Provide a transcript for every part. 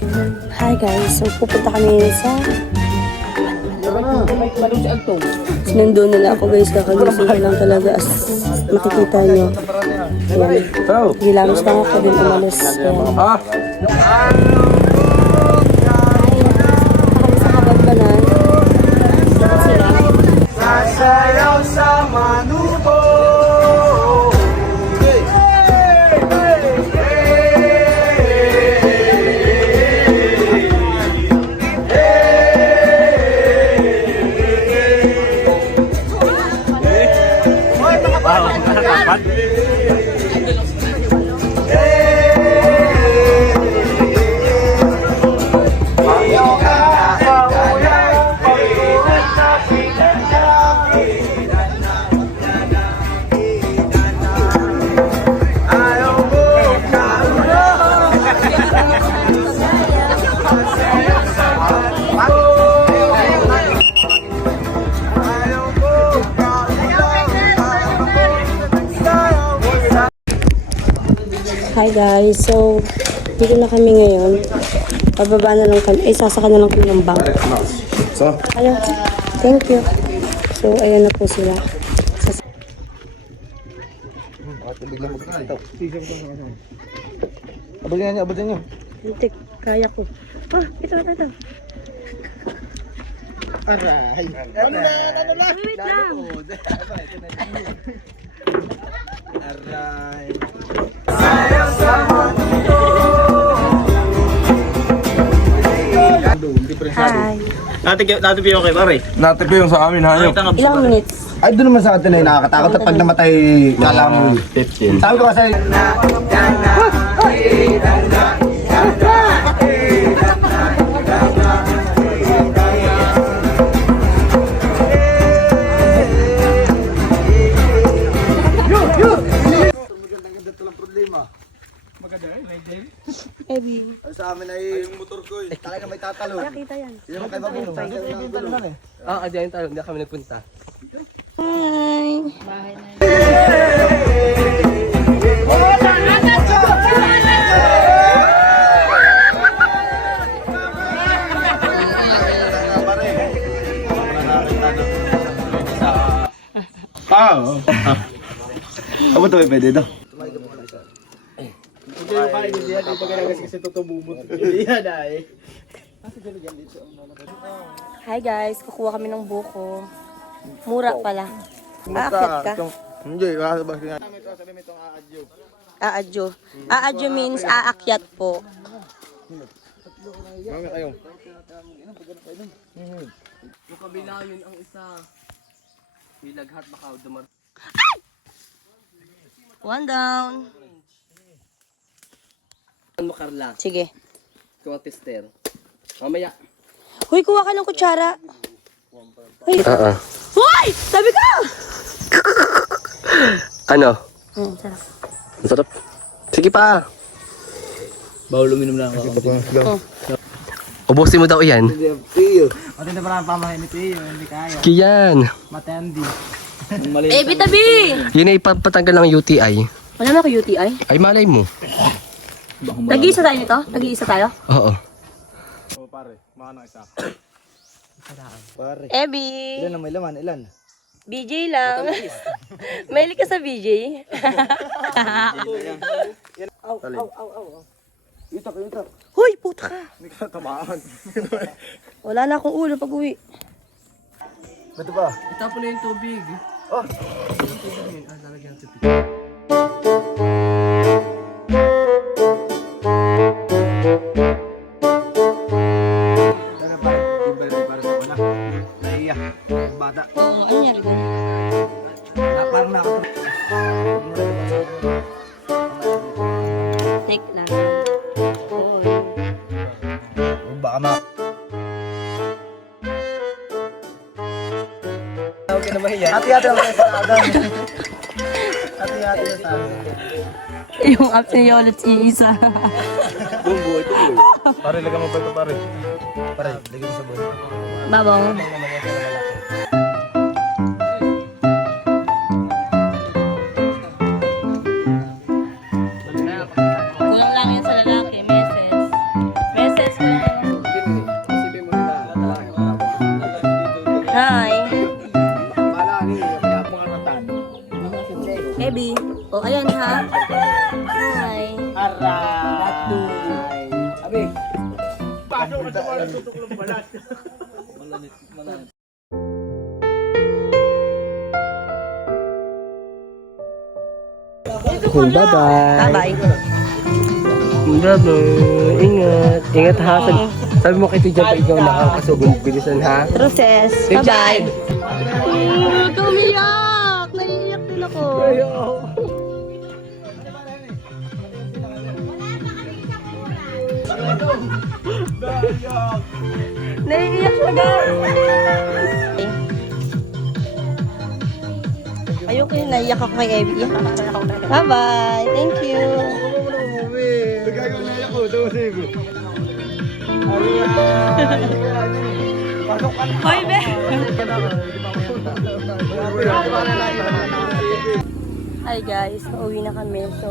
Hi guys, so pupunta kami sa nandun na lang ako guys, kakagising ko lang talaga as makikita nyo. Ayan, gilamos lang ako din umalis. Kami sa Kabagbanan. Sasayaw sa manubo. Hi guys, so dito na kami ngayon. Pababa na lang kami, sasaka na lang kami ng bangk. So, Ayun, thank you. So ayan na po sila. biglang magkakita. Abagin niyo, abagin niyo. Hindi, kaya ko. Ah, ito. Aray. Wait lang. Aray. Hi. Dati piyo kay pare. Natipo yung sa amin, hayop. Ilang minutes? Ay, doon naman sa atin ay nakakatakot at pag namatay, kalamoy. 15. Sabi ko kasi, Ebi. sa amin ay yung motor ko eh. Talaga may tatalo. Nakita yan. Sino mo kayo babulong? Diyan tayo, hindi kami nagpunta. Hi. Abo to may pwede to. Hi guys, kukuha kami ng buko. Mura pala. Aakyat ka? Hindi, wala ba siya. Aadyo. Aadyo means aakyat po. Mami kayo. Yung kabila yun ang isa. May laghat baka dumar. One down. Ano Carla? Sige. Ikaw ang tester. Mamaya. Huy, kuha ka ng kutsara. Huy. Huy! Sabi ko! Ano? Sarap. Ang sarap. Sige pa. Bawal uminom lang ako. Ubusin mo daw yan. Matindi pa lang pamahin ni Tio, hindi kaya. Kiyan. Matindi. Baby tabi! Yun ay ipapatanggal ng UTI. Wala na ako UTI. Ay malay mo. Nag-iisa tayo nito? Nag-iisa tayo? Oo. Oh, pare, makano isa. Pare. Ebi! Ilan na may laman? Ilan? BJ lang. Mahilig ka sa BJ? Itak. Huy, puta ka! Hindi ka tamaan. Wala na akong ulo pag uwi. Ito ba? Itapon na yung tubig. Oh! Lalagyan sa tubig. Para sa wala. Naiya. Bata. Oo, ano nangyari ko? Parang nakatapos. Take lang. Baka ma... Hati-hati ako sa agad. Hati-hati sa agad. Yung apps niya ulit iisa. Bumbo, ito bumbo. Pare, lagyan mo pa ito pare. Pare, lagyan mo sa buhay. Babong. Kulang lang yan sa lalaki, meses. Meses Bye-bye. Bye-bye. Bye-bye. Ingat. Ingat ha. Sabi mo kay Tijan pa ikaw nakakasubong. Bilisan ha. Roses. Tijan! Tumiyak! Naiiyak din ako. Naiiyak na guys. Ayoko yun, naiiyak ako kay Evie. Bye-bye. Thank you. Hoy, be! Hi guys, pauwi na kami. So,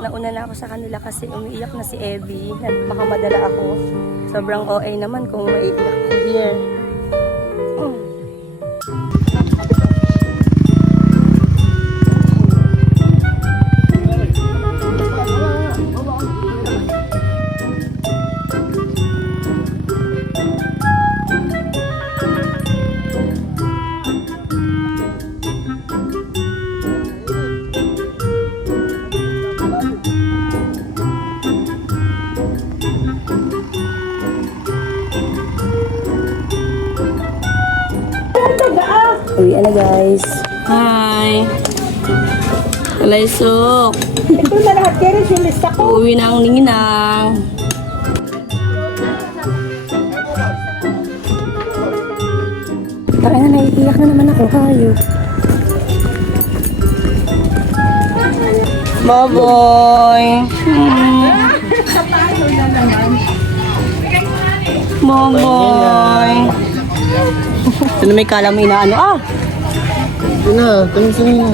nauna na ako sa kanila kasi umiiyak na si Evie. Nagpakamadala ako. Sobrang OA naman kung maiiyak ko here. Uwi na guys. Hi! Kalaysok! Ito na lahat yan, yung lista ko. Uwi na ang ninang. Taka na, naiiyak na naman ako. Hayo. Baboy! Baboy! Ito na may kala mo inaano. Ah! Ito na. Tumisin na.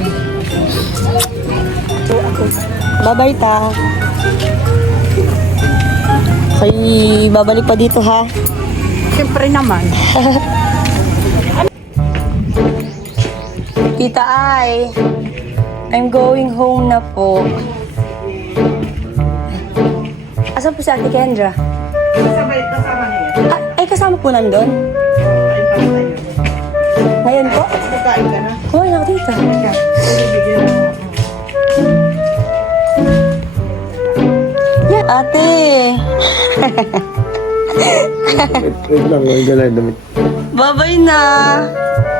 Bye-bye ta. Kay babalik pa dito ha. Siyempre naman. Tita Ay, I'm going home na po. Asan po si Ate Kendra? Kasama niya. Ay, kasama po nandun? Ngayon po? Kakain ka na. Kumain ako dito. Bibigyan mo. Yeah, ate. Wait lang. Wait lang. Damit. Bye-bye na.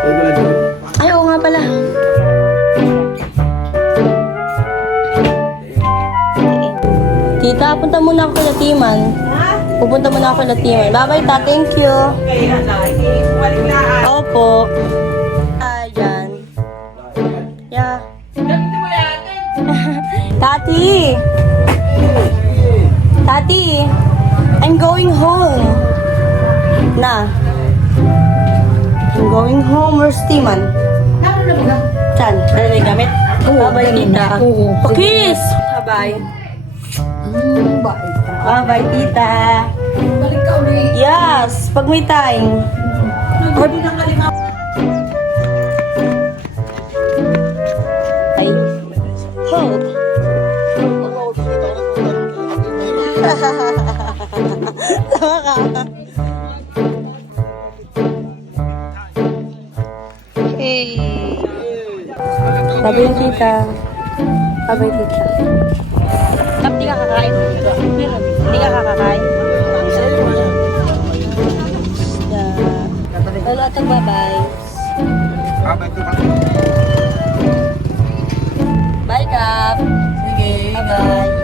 Wait lang. Ay, oo nga pala. Tita, punta muna ako kay Latiman. Pupunta muna ako kay Latiman. Bye-bye ta, thank you. Kaya na. Balik na. Opo. Ayan. Yeah. Tati! Tati! I'm going home. Na. I'm going home. Where's Timan? Saan? Ano na yung gamit? Bye-bye, tita. Pakis! Bye-bye. Bye-bye, tita. Balik ka ulit. Yes, pag may time. Hindi na kalimang. Ay. Help. Tawa ka. Hey. Sabi yung tita. Sabi yung tita. Kap, di ka kakain. Hindi ka kakain. Lalo at bye-bye. Bye, Kap. Sige. Bye-bye.